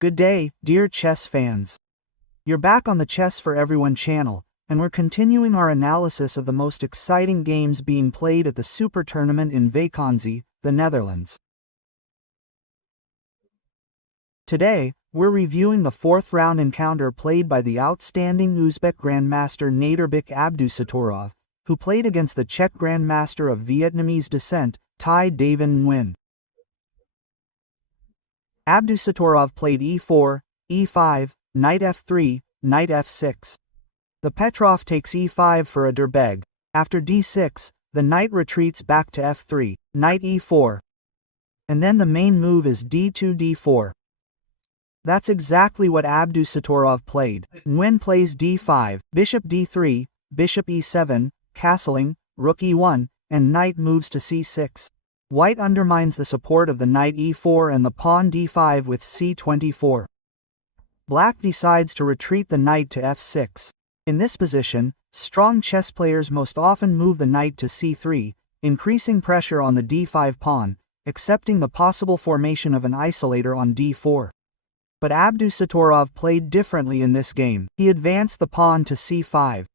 Good day, dear chess fans. You're back on the Chess for Everyone channel, and we're continuing our analysis of the most exciting games being played at the Super Tournament in Vacancy, the Netherlands. Today, we're reviewing the fourth-round encounter played by the outstanding Uzbek Grandmaster Nadirbek Abdusattorov, who played against the Czech Grandmaster of Vietnamese descent, Tai Davin Nguyen. Abdusattorov played e4, e5, knight f3, knight f6. The Petrov takes e5 for a Dirbeg. After d6, the knight retreats back to f3, knight e4. And then the main move is d2 d4. That's exactly what Abdusattorov played. Nguyen plays d5, bishop d3, bishop e7, castling, rook e1, and knight moves to c6. White undermines the support of the knight e4 and the pawn d5 with c24. Black decides to retreat the knight to f6. In this position, strong chess players most often move the knight to c3, increasing pressure on the d5 pawn, accepting the possible formation of an isolator on d4. But Abdusattorov played differently in this game. He advanced the pawn to c5.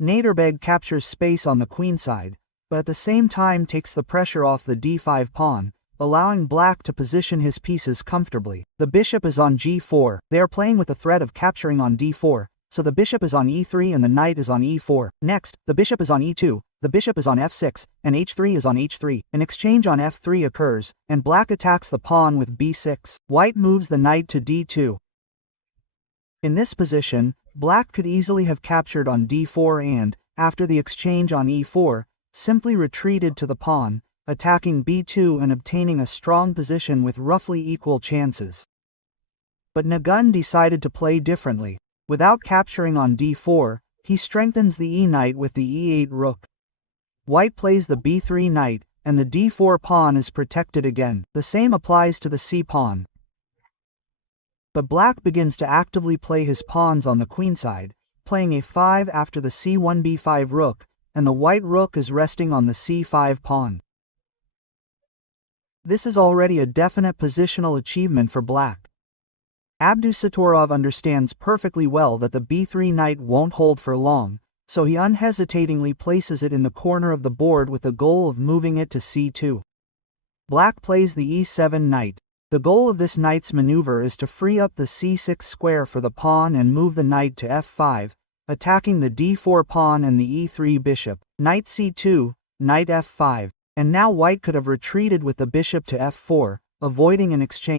Nadirbek captures space on the queenside, but at the same time takes the pressure off the d5 pawn, allowing Black to position his pieces comfortably. The bishop is on g4. They are playing with the threat of capturing on d4, so the bishop is on e3 and the knight is on e4. Next, the bishop is on e2, the bishop is on f6, and h3 is on h3. An exchange on f3 occurs, and Black attacks the pawn with b6. White moves the knight to d2. In this position, Black could easily have captured on d4 and, after the exchange on e4, simply retreated to the pawn, attacking b2 and obtaining a strong position with roughly equal chances. But Nguyen decided to play differently. Without capturing on d4, he strengthens the e-knight with the e8 rook. White plays the b3 knight, and the d4 pawn is protected again. The same applies to the c pawn. But Black begins to actively play his pawns on the queenside, playing a5 after the c1 b5 rook, and the white rook is resting on the c5 pawn. This is already a definite positional achievement for Black. Abdusattorov understands perfectly well that the b3 knight won't hold for long, so he unhesitatingly places it in the corner of the board with the goal of moving it to c2. Black plays the e7 knight. The goal of this knight's maneuver is to free up the c6 square for the pawn and move the knight to f5, attacking the d4 pawn and the e3 bishop. Knight c2, knight f5, and now White could have retreated with the bishop to f4, avoiding an exchange.